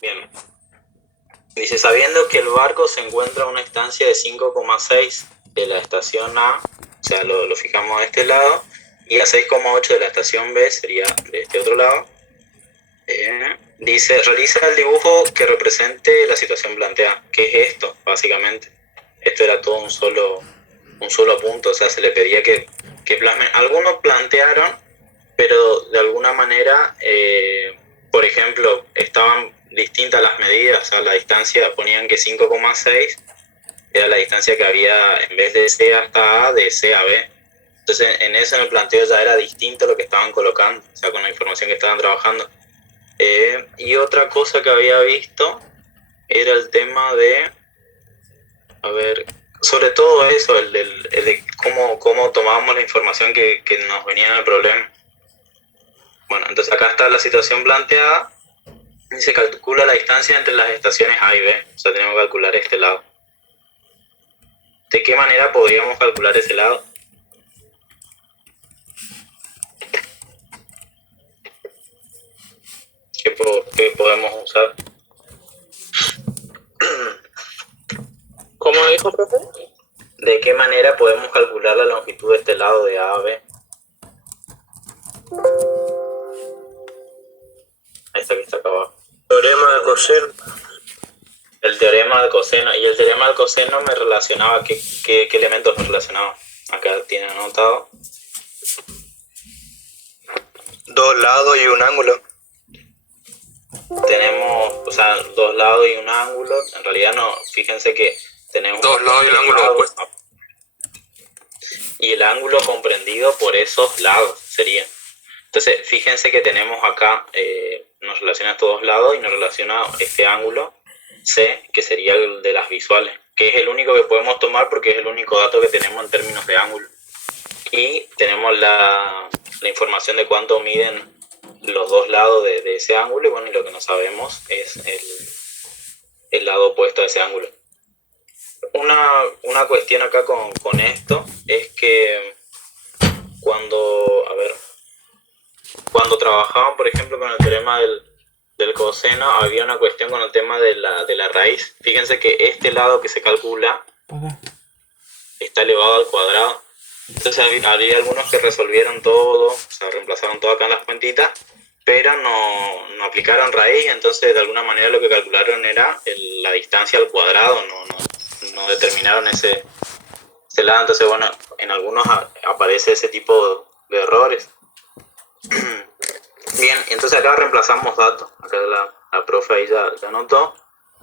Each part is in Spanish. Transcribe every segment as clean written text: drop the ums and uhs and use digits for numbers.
Bien. Dice, sabiendo que el barco se encuentra a una distancia de 5,6 de la estación A, o sea, lo fijamos de este lado, y a 6,8 de la estación B, sería de este otro lado. Dice, realiza el dibujo que represente la situación planteada. ¿Qué es esto, básicamente? Esto era todo un solo punto, o sea, se le pedía que plasmen. Algunos plantearon, pero de alguna manera, por ejemplo, estaban distintas las medidas, o sea, la distancia, ponían que 5,6 era la distancia que había en vez de C hasta A, de C a B. Entonces, en eso en el planteo ya era distinto lo que estaban colocando, o sea, con la información que estaban trabajando. Y otra cosa que había visto era el tema de, a ver, sobre todo eso, el de cómo tomábamos la información que nos venía en el problema. Bueno, entonces acá está la situación planteada y se calcula la distancia entre las estaciones A y B, o sea, tenemos que calcular este lado. ¿De qué manera podríamos calcular ese lado? ¿Qué podemos usar? ¿Cómo dijo, profe? ¿De qué manera podemos calcular la longitud de este lado de A a B? Esta que está acá abajo. Teorema de coseno. El teorema del coseno. Y el teorema del coseno me relacionaba, ¿qué elementos me relacionaba? Acá tiene anotado. Dos lados y un ángulo. Tenemos, o sea, dos lados y un ángulo. En realidad no, fíjense que tenemos Dos lados y un ángulo opuesto. Y el ángulo comprendido por esos lados sería. Entonces, fíjense que tenemos acá, nos relaciona estos dos lados y nos relaciona este ángulo C, que sería el de las visuales, que es el único que podemos tomar porque es el único dato que tenemos en términos de ángulo. Y tenemos la información de cuánto miden los dos lados de ese ángulo, y bueno, y lo que no sabemos es el lado opuesto a ese ángulo. Una cuestión acá con esto es que cuando trabajaban, por ejemplo, con el teorema del coseno, había una cuestión con el tema de la raíz. Fíjense que este lado que se calcula está elevado al cuadrado. Entonces había algunos que resolvieron todo, o sea, reemplazaron todo acá en las cuentitas, pero no aplicaron raíz. Entonces, de alguna manera lo que calcularon era la distancia al cuadrado, no determinaron ese lado. Entonces, bueno, en algunos aparece ese tipo de errores. Bien, entonces acá reemplazamos datos. Acá la profe ahí ya anotó.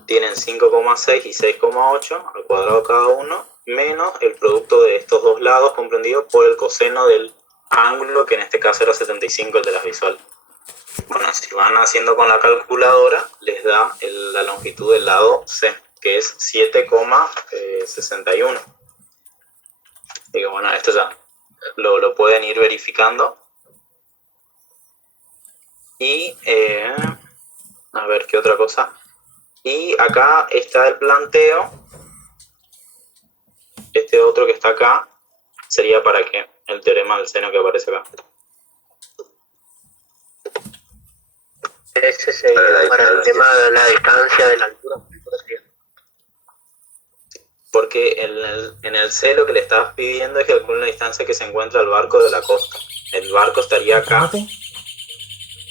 Tienen 5,6 y 6,8 al cuadrado cada uno, menos el producto de estos dos lados comprendido por el coseno del ángulo, que en este caso era 75, el de las visuales. Bueno, si van haciendo con la calculadora, les da la longitud del lado C, que es 7,61. Digo, bueno, esto ya lo pueden ir verificando. Y, a ver, ¿qué otra cosa? Y acá está el planteo. Este otro que está acá sería para qué, el teorema del seno que aparece acá. Ese sería para el tema de la distancia de la altura. Porque en el C lo que le estás pidiendo es que calcule la distancia que se encuentra el barco de la costa. El barco estaría acá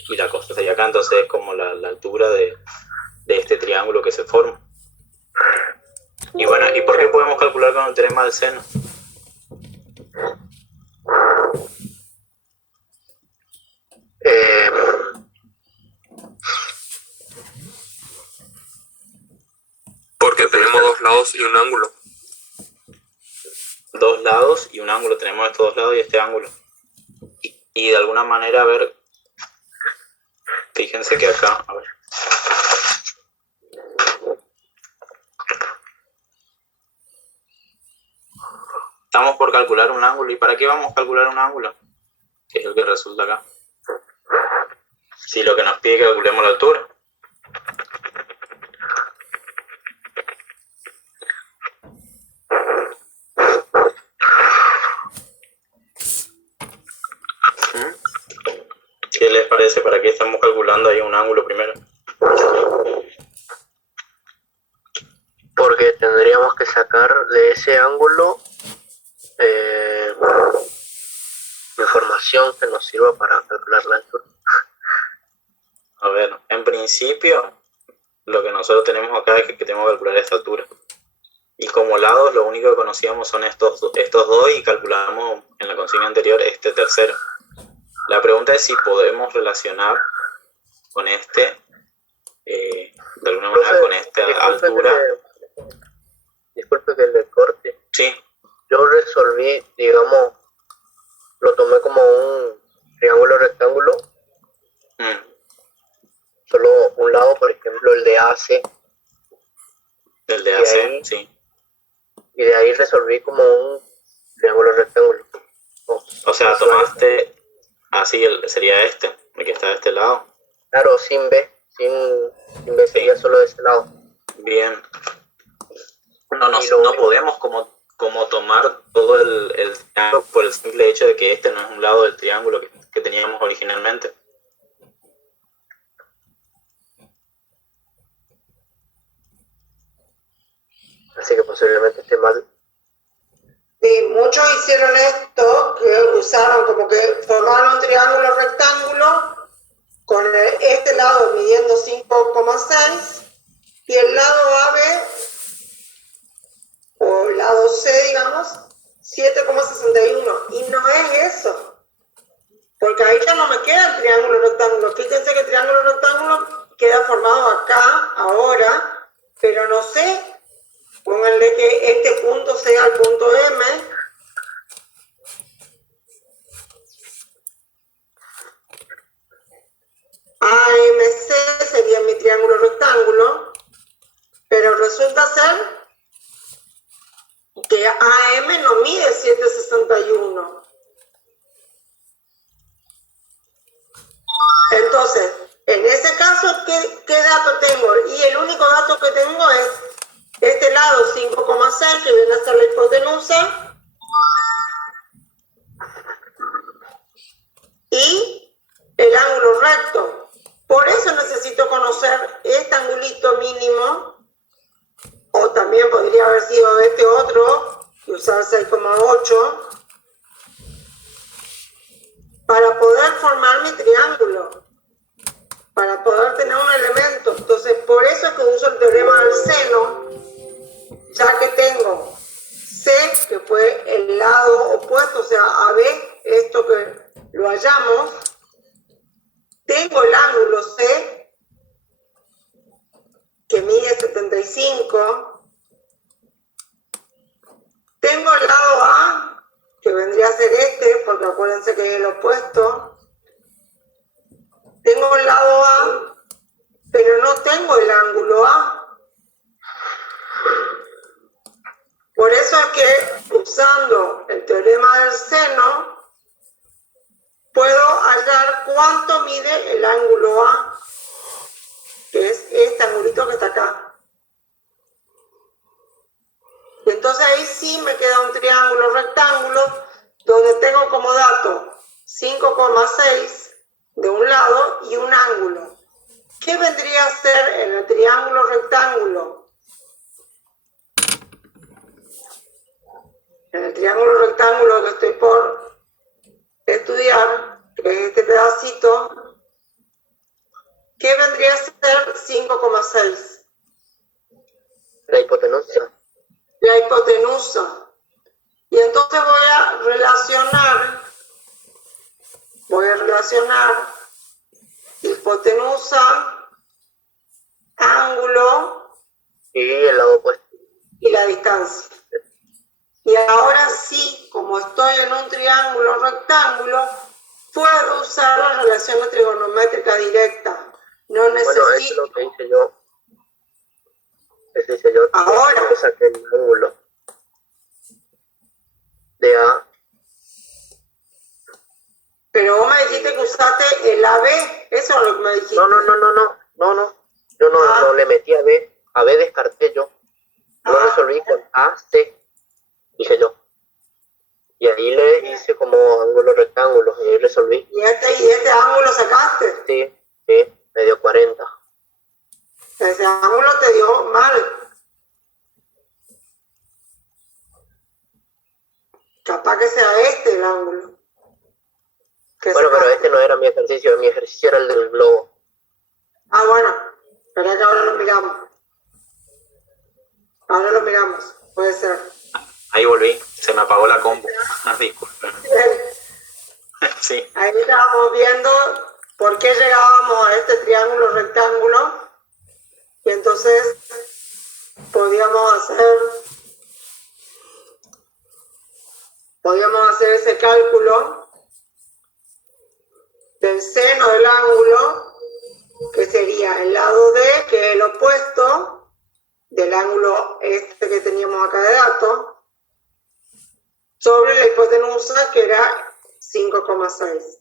y la costa estaría acá, entonces es como la altura de este triángulo que se forma. Y bueno, ¿y por qué podemos calcular con el teorema del seno? Porque tenemos dos lados y un ángulo. Dos lados y un ángulo, tenemos estos dos lados y este ángulo. Y de alguna manera, a ver, fíjense que acá, a ver. Estamos por calcular un ángulo. ¿Y para qué vamos a calcular un ángulo? Que es el que resulta acá. Si lo que nos pide es que calculemos la altura. ¿Qué les parece? ¿Para qué estamos calculando ahí un ángulo primero? ese ángulo información que nos sirva para calcular la altura. A ver, en principio, lo que nosotros tenemos acá es que tenemos que calcular esta altura. Y como lados, lo único que conocíamos son estos dos y calculamos en la consigna anterior este tercero. La pregunta es si podemos relacionar con este, de alguna manera, con esta altura. Disculpe que le corte. Sí. Yo resolví, digamos, lo tomé como un triángulo rectángulo. Solo un lado, por ejemplo, el de AC. El de AC, sí. Y de ahí resolví como un triángulo rectángulo. O sea, tomaste así, sería este, el que está de este lado. Claro, sin B, sin B, sería solo de este lado. Bien. No podemos como tomar todo el triángulo por el simple hecho de que este no es un lado del triángulo que teníamos originalmente. Así que posiblemente esté mal. Sí, muchos hicieron esto, que usaron como que formaron un triángulo rectángulo con este lado midiendo 5,6 y el lado AB o el lado C, digamos, 7,61. Y no es eso, porque ahí ya no me queda el triángulo rectángulo. Fíjense que el triángulo rectángulo queda formado acá, ahora, pero no sé. Pónganle que este punto sea el punto M. AMC sería mi triángulo rectángulo, pero resulta ser que AM no mide 7,61. Entonces, en ese caso, ¿qué dato tengo? Y el único dato que tengo es este lado 5,6 que viene a ser la hipotenusa y el ángulo recto. Por eso necesito conocer este angulito mínimo, o también podría haber sido este otro y usar 6,8 para poder formar mi triángulo, para poder tener un elemento. Entonces, por eso es que uso el teorema del seno, ya que tengo C, que fue el lado opuesto, o sea, AB, esto que lo hallamos, tengo el ángulo C, que mide 75, tengo el lado A, que vendría a ser este, porque acuérdense que es el opuesto, tengo el lado A, pero no tengo el ángulo A. Por eso es que usando el teorema del seno puedo hallar cuánto mide el ángulo A, que es este angulito que está acá. Y entonces ahí sí me queda un triángulo rectángulo donde tengo como dato 5,6 de un lado y un ángulo. ¿Qué vendría a ser en el triángulo rectángulo? En el triángulo rectángulo que estoy por estudiar, que es este pedacito, ¿qué vendría a ser 5,6? La hipotenusa. La hipotenusa. Y entonces voy a relacionar hipotenusa, ángulo y el lado opuesto. Y la distancia. Y ahora sí, como estoy en un triángulo rectángulo, puedo usar la relación trigonométrica directa. No necesito... Bueno, eso es lo que hice yo. Eso hice yo. Ahora. Yo saqué el ángulo de A. Pero vos me dijiste que usaste el AB. Eso es lo que me dijiste. No. Yo no le metí a B. A B descarté yo. Yo resolví con A, C. Dije yo. Y ahí le hice como ángulo rectángulo. Y ahí resolví. ¿Y este ángulo sacaste? Sí, me dio 40. Ese ángulo te dio mal. mi ejercicio era el del globo. Ah, bueno, espera que ahora lo miramos. Ahora lo miramos, puede ser. Ahí volví, se me apagó la compu. Disculpen. Sí. Ahí estábamos viendo por qué llegábamos a este triángulo rectángulo y entonces podíamos hacer ese cálculo del seno del ángulo, que sería el lado D, que es el opuesto del ángulo este que teníamos acá de dato, sobre la hipotenusa, que era 5,6.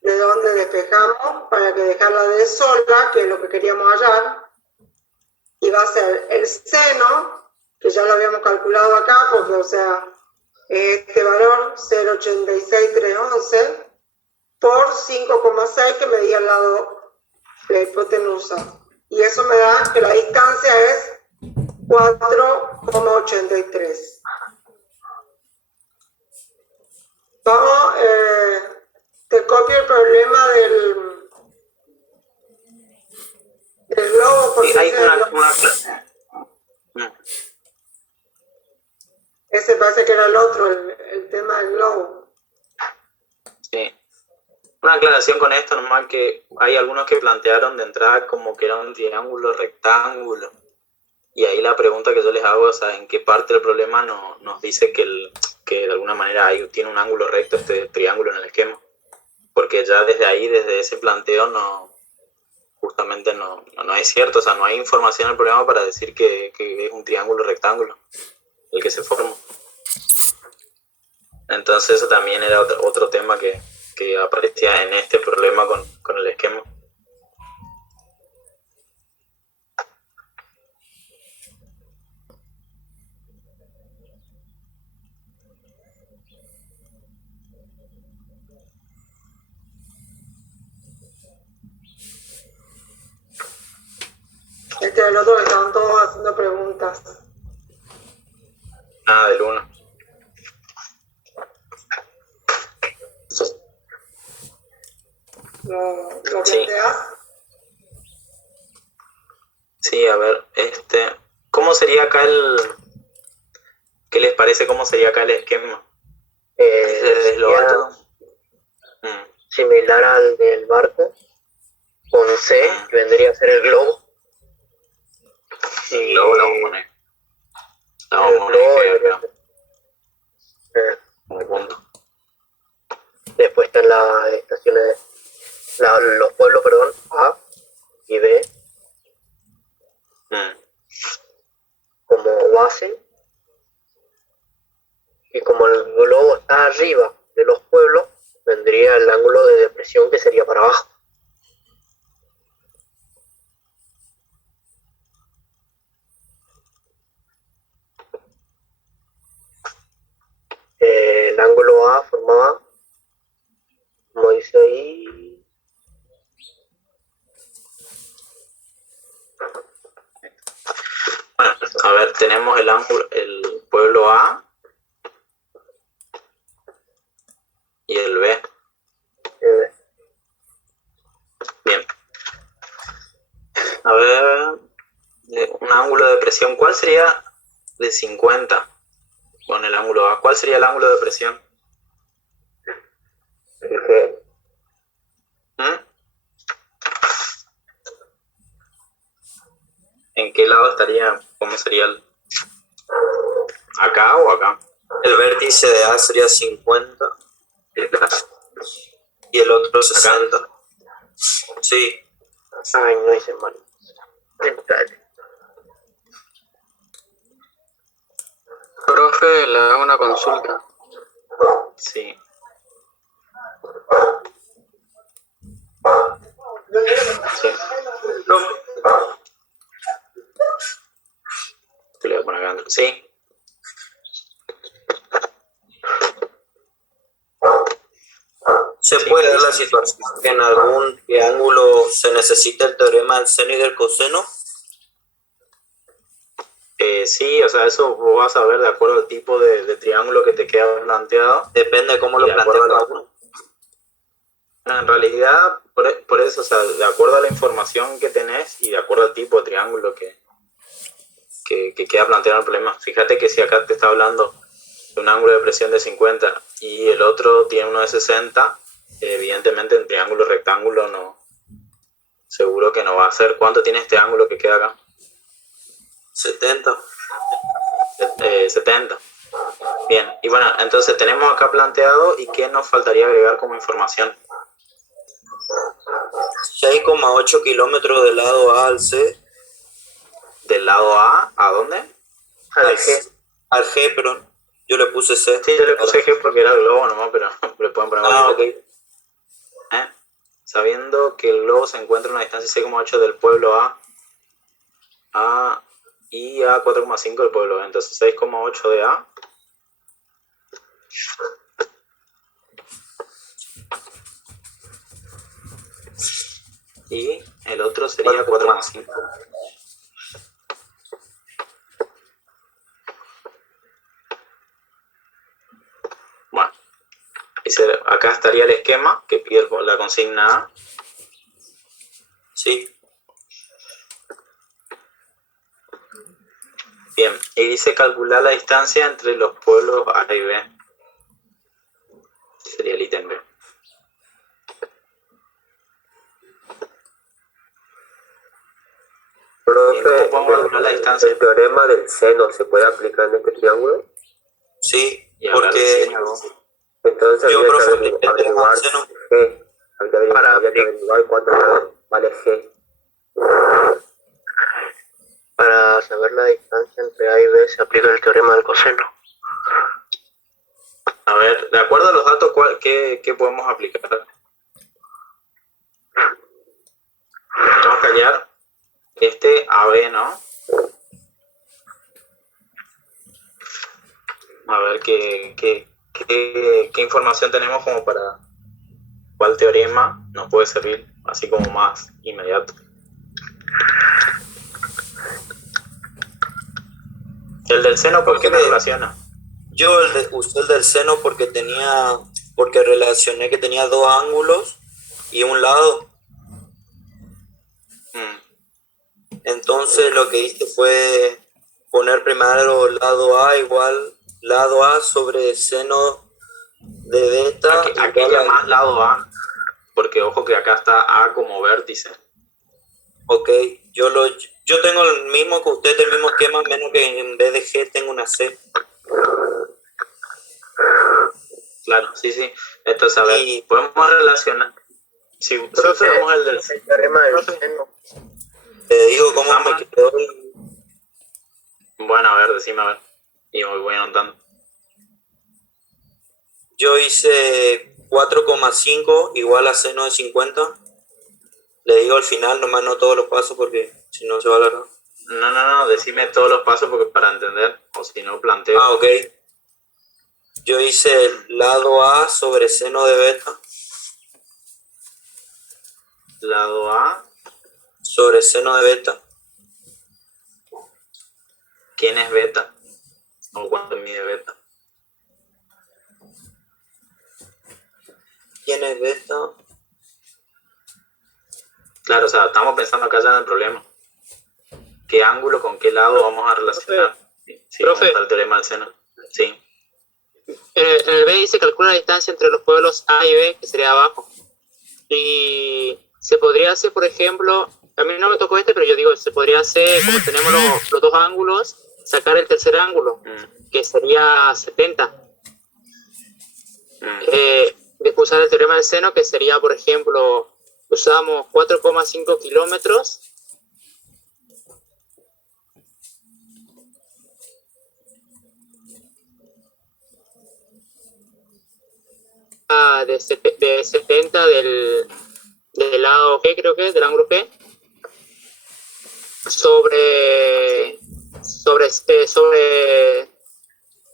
De donde despejamos para que dejarla de sola, que es lo que queríamos hallar, y va a ser el seno, que ya lo habíamos calculado acá, porque, o sea, este valor, 0,86311, por 5,6 que medía al lado de la hipotenusa. Y eso me da que la distancia es 4,83. Vamos, te copio el problema del globo. Porque Sí, hay ese parece que era el otro, el tema del globo. Sí. Una aclaración con esto, normal que hay algunos que plantearon de entrada como que era un triángulo rectángulo. Y ahí la pregunta que yo les hago, o sea, ¿en qué parte del problema nos dice que de alguna manera tiene un ángulo recto este triángulo en el esquema? Porque ya desde ahí, desde ese planteo, justamente no es cierto, o sea, no hay información en el problema para decir que es un triángulo rectángulo el que se forma. Entonces eso también era otro tema que aparecía en este problema con el esquema. Este es el otro que estaban todos haciendo preguntas. Nada del 1. ¿Lo Sí. planteas? Sí, a ver, ¿cómo sería acá ¿qué les parece cómo sería acá el esquema? Desde lo Sería alto. similar al del barco, con C, que vendría a ser el globo. El globo lo vamos a poner. Lo El vamos a poner globo que debería acá, ser. como punto. Después están las estaciones, los pueblos, perdón, A y B, como base. Y como el globo está arriba de los pueblos, vendría el ángulo de depresión, que sería para abajo. El ángulo A formaba, como dice ahí, Bueno, a ver, tenemos el pueblo A y el B. Bien. A ver, un ángulo de presión. ¿Cuál sería de 50 con el ángulo A? ¿Cuál sería el ángulo de presión? ¿En qué lado estaría? ¿Cómo sería acá o acá? El vértice de A sería 50 y el otro 60. Sí. Ay, no hice mal. Profe, le hago una consulta. Sí. Sí. Te lo voy a poner acá adentro. Sí. Se puede dar la situación que en algún triángulo se necesita el teorema del seno y del coseno. Sí, o sea, eso vos vas a ver de acuerdo al tipo de triángulo que te queda planteado. Depende de cómo Y lo de plantea acuerdo a cada la- uno. En realidad, por eso, o sea, de acuerdo a la información que tenés y de acuerdo al tipo de triángulo que queda planteado el problema. Fíjate que si acá te está hablando de un ángulo de presión de 50 y el otro tiene uno de 60, evidentemente en triángulo rectángulo no, seguro que no va a ser. ¿Cuánto tiene este ángulo que queda acá? 70. 70. Bien, y bueno, entonces tenemos acá planteado y ¿qué nos faltaría agregar como información? 6,8 kilómetros del lado A al C. ¿Del lado A dónde? Al G. Al G, perdón. Yo le puse C. Sí, yo le puse G porque era el globo nomás, pero le pueden poner ok. Sabiendo que el globo se encuentra a una distancia 6,8 del pueblo A y a 4,5 del pueblo B. Entonces 6,8 de A. Y el otro sería 4,5. Bueno, acá estaría el esquema que pide la consigna A. Sí. Bien, y dice calcular la distancia entre los pueblos A y B. Sería el ítem B. Profe, ¿Cómo podemos calcular la distancia? ¿el teorema del seno se puede aplicar en este triángulo? Sí, Y hablar de porque seno, ¿no? Entonces yo, habría que profe, apliqué el teorema averiguar del seno. G. Habría que averiguar cuánto vale G. Para saber la distancia entre A y B se aplica el teorema del coseno. A ver, de acuerdo a los datos, ¿qué podemos aplicar? Tenemos que hallar este AB, ¿no? A ver qué información tenemos como para cuál teorema nos puede servir, así como más inmediato. El del seno, ¿por qué me relaciona? Yo usé el del seno porque relacioné que tenía dos ángulos y un lado. Entonces lo que hice fue poner primero lado A igual lado A sobre seno de beta. Aquí llamas lado A, porque ojo que acá está A como vértice. Ok, yo tengo el mismo que usted, el mismo esquema, menos que en vez de G tengo una C. Claro, sí. Entonces, a ver, podemos relacionar. Si usamos el del teorema del seno. Te digo cómo me quedó. Bueno, a ver, decime a ver. Y voy anotando. Yo hice 4,5 igual a seno de 50. Le digo al final, nomás no todos los pasos porque si no se va a alargar. No, decime todos los pasos porque para entender, o si no planteo. Ah, ok. Yo hice el lado A sobre seno de beta. Lado A. Sobre seno de beta. ¿Quién es beta? ¿O cuánto mide beta? ¿Quién es beta? Claro, o sea, estamos pensando acá ya en el problema. ¿Qué ángulo con qué lado vamos a relacionar? Sí, Profe. está el teorema del seno. Sí. En el B dice calcula la distancia entre los pueblos A y B, que sería abajo. Y se podría hacer, por ejemplo, a mí no me tocó pero yo digo, se podría hacer, como tenemos los dos ángulos, sacar el tercer ángulo, que sería 70. Después usar el teorema del seno, que sería, por ejemplo, usamos 4,5 kilómetros. De 70 del lado G, creo que, del ángulo G,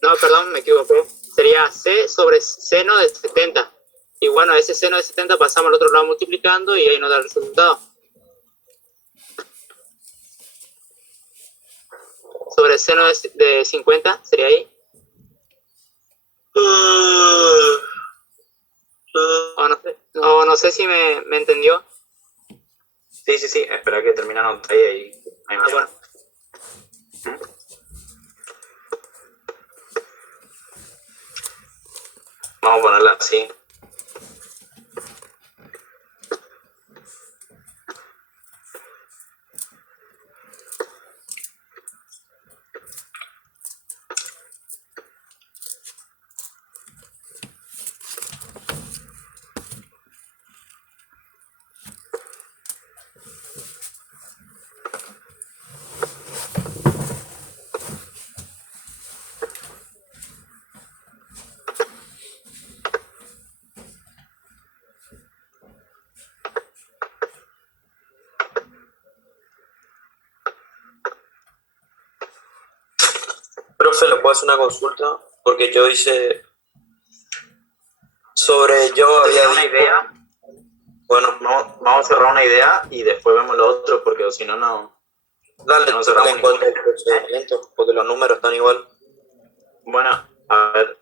no, perdón, me equivoqué, sería C sobre seno de 70, y bueno, ese seno de 70 pasamos al otro lado multiplicando y ahí nos da el resultado. Sobre seno de 50 sería ahí. O no No sé si me entendió. Sí, espera que termine la nota y ahí me Bueno. llama. Vamos a ponerla así. Profe, ¿le puedo hacer una consulta? Porque yo hice sobre, yo había ¿Tenía una visto- idea? Bueno, Vamos a cerrar una idea y después vemos lo otro, porque si no, no. dale, No cerramos en cuanto ninguna. al procedimiento, porque los números están igual. Bueno, a ver,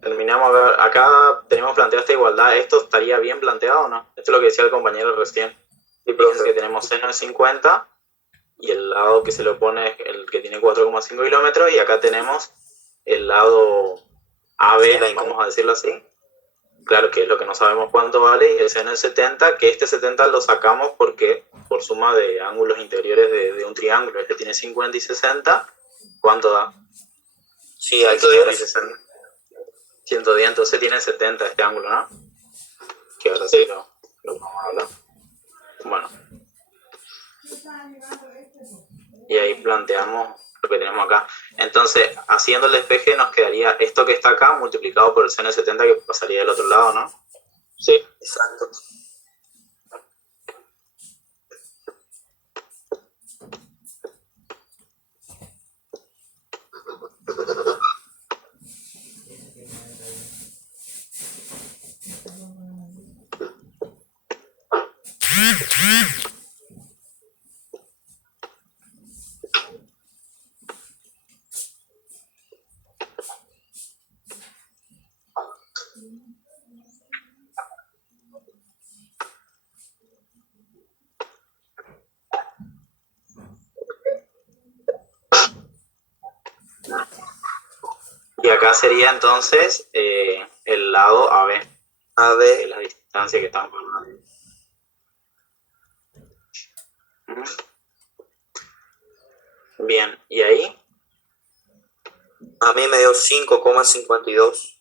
terminamos a ver. Acá tenemos planteada esta igualdad. ¿Esto estaría bien planteado o no? Esto es lo que decía el compañero recién. Sí, Fíjense profe. que tenemos seno de 50 y el lado que se le opone es el que tiene 4,5 kilómetros, y acá tenemos el lado AB, Sí, la vamos a decirlo así. Claro, que es lo que no sabemos cuánto vale, y el seno de 70, que este 70 lo sacamos porque por suma de ángulos interiores de un triángulo. Este tiene 50 y 60. ¿Cuánto da? Sí, hay que 110 llegar y a 60. 110, entonces tiene 70 este ángulo, ¿no? Que ahora sí lo vamos a hablar. Bueno. Y ahí planteamos lo que tenemos acá. Entonces, haciendo el despeje nos quedaría esto que está acá multiplicado por el seno de 70 que pasaría del otro lado, ¿no? Sí. Exacto. Y acá sería entonces el lado AB, A que es ver, la distancia que estamos hablando. Bien, y ahí a mí me dio 5,52.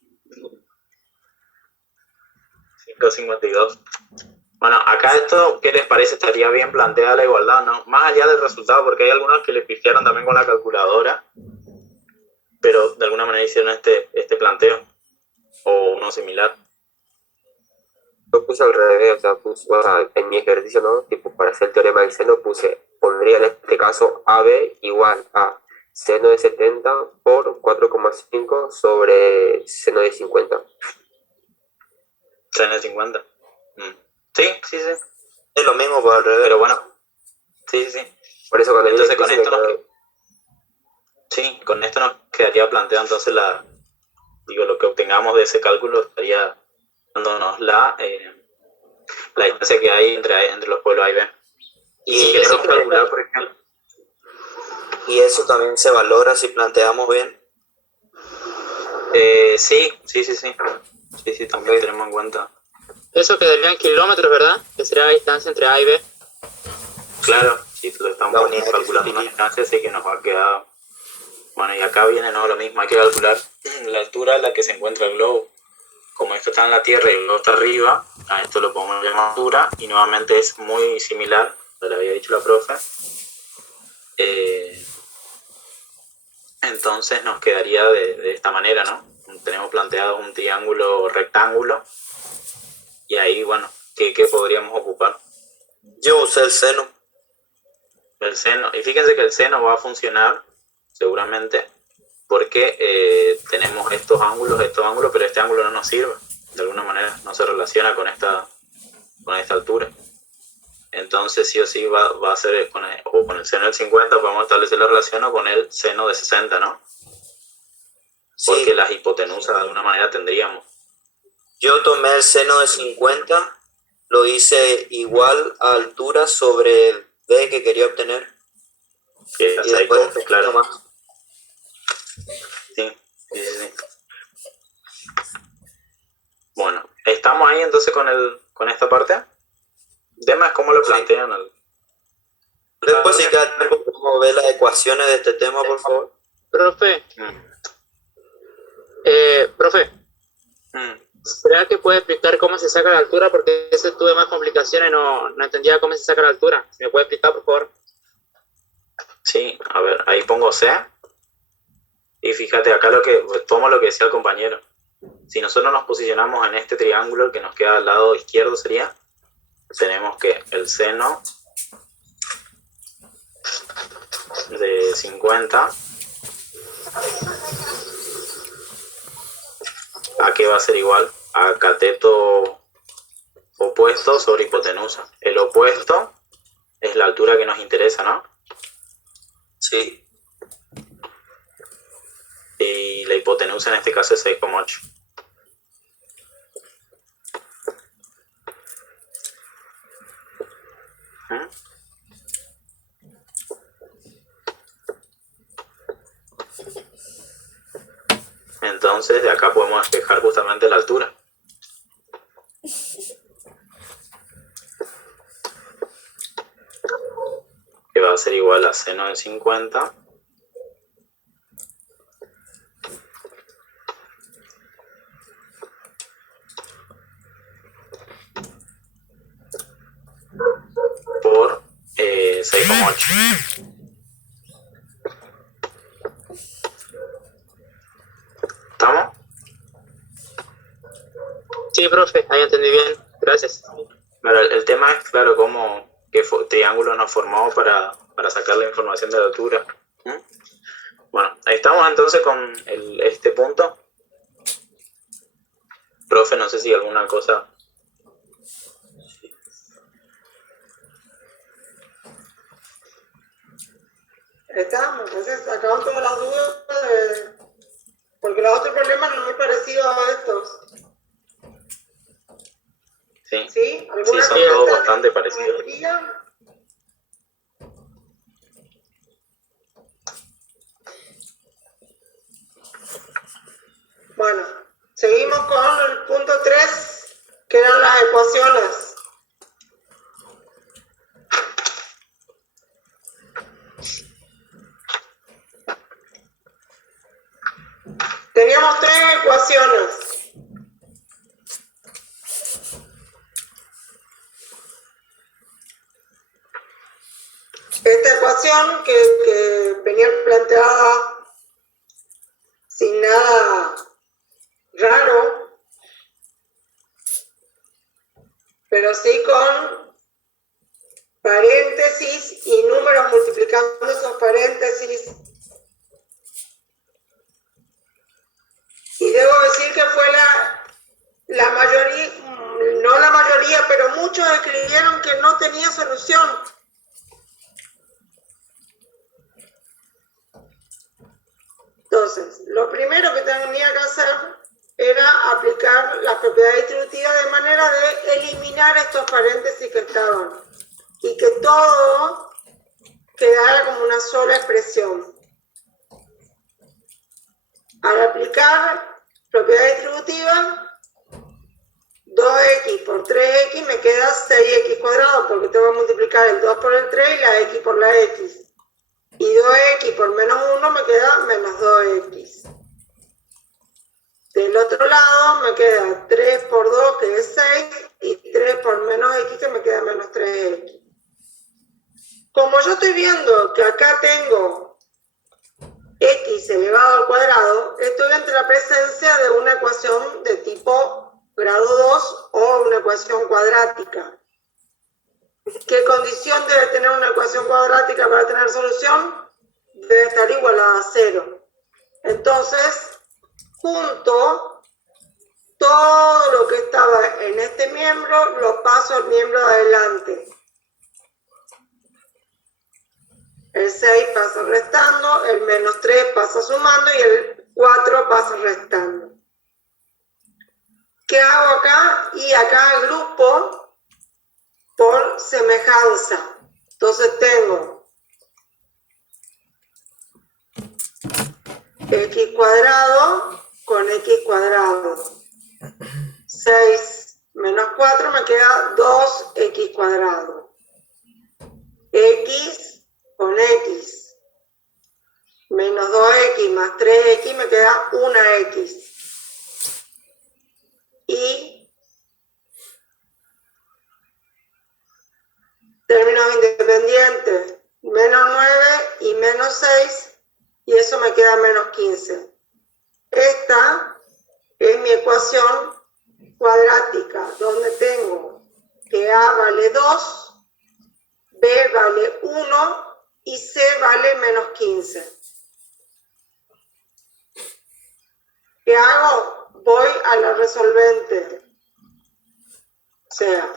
5,52. Bueno, acá esto, ¿qué les parece? Estaría bien planteada la igualdad, ¿no? Más allá del resultado, porque hay algunos que le pifiaron también con la calculadora, pero de alguna manera hicieron este planteo, o uno similar. Yo puse al revés, o sea, en mi ejercicio, ¿no? Tipo, para hacer el teorema del seno pondría en este caso AB igual a seno de 70 por 4,5 sobre seno de 50. Seno de 50. Sí. Es lo mismo por al revés. Pero bueno, sí. Por eso cuando Entonces yo con hice, esto con esto nos quedaría planteado entonces lo que obtengamos de ese cálculo estaría dándonos la distancia que hay entre los pueblos A y B. Y si queremos calcular, por ejemplo, Y eso también se valora si planteamos bien. sí, también tenemos en cuenta. Eso quedaría en kilómetros, ¿verdad? Que sería la distancia entre A y B. Claro, si lo La estamos unidad que calculando se una utiliza. distancia, así que nos va a quedar. Bueno, y acá viene lo mismo, hay que calcular la altura a la que se encuentra el globo. Como esto está en la Tierra y el globo está arriba, a esto lo podemos llamar altura, y nuevamente es muy similar, lo había dicho la profe. Entonces nos quedaría de esta manera, ¿no? Tenemos planteado un triángulo rectángulo, y ahí, bueno, ¿qué podríamos ocupar? Yo usé el seno. El seno. Y fíjense que el seno va a funcionar seguramente porque tenemos estos ángulos, pero este ángulo no nos sirve, de alguna manera, no se relaciona con esta altura. Entonces sí o sí va a ser con el seno del 50 podemos establecer la relación, o con el seno de 60, ¿no? Sí, Porque las hipotenusas de alguna manera tendríamos. yo tomé el seno de 50 lo hice igual a altura sobre el B que quería obtener. Que Y estás ahí después con, claro. más. Sí, sí, sí, sí. Bueno, estamos ahí entonces con esta parte. El tema es cómo lo Sí. plantean. Después sí que podemos ver las ecuaciones de este tema, por favor. Profe, Mm. profe, ¿será que puede explicar cómo se saca la altura? Porque ese tuve más complicaciones, no entendía cómo se saca la altura. Si me puede explicar, por favor. Sí, a ver, ahí pongo C. Y fíjate acá tomo lo que decía el compañero. Si nosotros nos posicionamos en este triángulo, el que nos queda al lado izquierdo sería, tenemos que el seno de 50, ¿a qué va a ser igual? A cateto opuesto sobre hipotenusa. El opuesto es la altura que nos interesa, ¿no? Sí. Y la hipotenusa en este caso es 6,8. Entonces de acá podemos despejar justamente la altura. Que va a ser igual a seno de 50 por 6,8. ¿Estamos? Sí, profe, ahí entendí bien. Gracias. Pero el tema es, claro, qué triángulo nos formamos para sacar la información de la altura. Bueno, ahí estamos entonces con este punto. Profe, no sé si alguna cosa. Estamos, entonces acaban todas las dudas, porque los otros problemas no son muy parecidos a estos. Sí, ¿Sí? sí, son todos bastante parecidos. Bueno, seguimos con el punto 3, que eran las ecuaciones. Teníamos 3 ecuaciones. Esta ecuación que venía planteada sin nada raro, pero sí con paréntesis y números multiplicando esos paréntesis. Y debo decir que fue la mayoría, no la mayoría, pero muchos escribieron que no tenía solución. Entonces, lo primero que tenía que hacer era aplicar la propiedad distributiva de manera de eliminar estos paréntesis que estaban y que todo quedara como una sola expresión. Al aplicar propiedad distributiva, 2x por 3x me queda 6x cuadrado, porque tengo que multiplicar el 2 por el 3 y la x por la x. Y 2x por menos 1 me queda menos 2x. Del otro lado me queda 3 por 2, que es 6, y 3 por menos x, que me queda menos 3x. Como yo estoy viendo que acá tengo x elevado al cuadrado, estoy ante la presencia de una ecuación de tipo grado 2 o una ecuación cuadrática. ¿Qué condición debe tener una ecuación cuadrática para tener solución? Debe estar igualada a 0. Entonces, junto todo lo que estaba en este miembro, lo paso al miembro de adelante. El 6 pasa restando, el menos 3 pasa sumando y el 4 pasa restando. ¿Qué hago acá? Y acá agrupo por semejanza. Entonces tengo x cuadrado con x cuadrado. 6 menos 4 me queda 2x cuadrado. X con x. Menos 2x más 3x me queda 1x. Y términos independientes, menos 9 y menos 6, y eso me queda menos 15. Esta es mi ecuación cuadrática, donde tengo que A vale 2, B vale 1 y C vale menos 15. ¿Qué hago? Voy a la resolvente. O sea,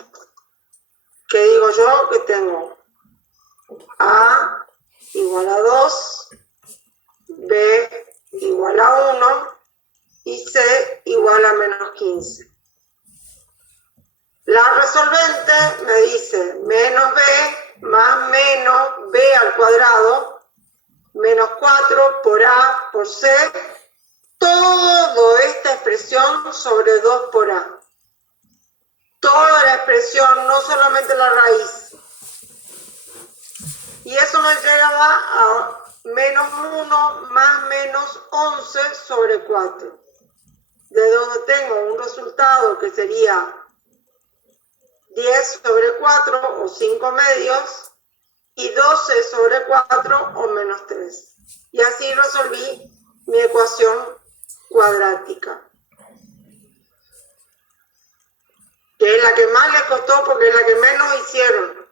¿qué digo yo? Que tengo A igual a 2, B igual a 1 y C igual a menos 15. La resolvente me dice menos B más menos B al cuadrado, menos 4 por A por C, toda esta expresión sobre 2 por A. Toda la expresión, no solamente la raíz. Y eso me lleva a menos 1 más menos 11 sobre 4. De donde tengo un resultado que sería 10 sobre 4 o 5 medios y 12 sobre 4 o menos 3. Y así resolví mi ecuación cuadrática, que es la que más les costó porque es la que menos hicieron.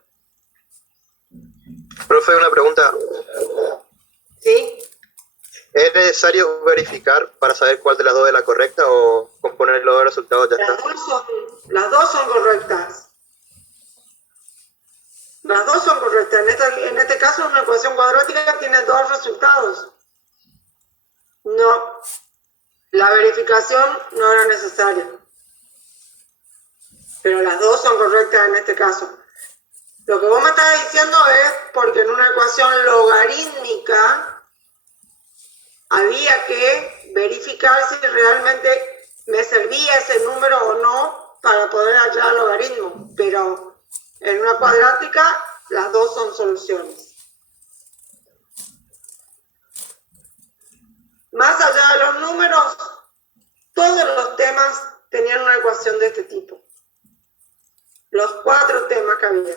Profe, una pregunta. ¿Sí? ¿Es necesario verificar para saber cuál de las dos es la correcta o con poner los dos resultados ya está? Las dos son correctas. Las dos son correctas. En este caso, una ecuación cuadrática tiene dos resultados. No. La verificación no era necesaria. Pero las dos son correctas en este caso. Lo que vos me estás diciendo es porque en una ecuación logarítmica había que verificar si realmente me servía ese número o no para poder hallar el logaritmo. Pero en una cuadrática las dos son soluciones. Más allá de los números, todos los temas tenían una ecuación de este tipo. Los 4 temas que había.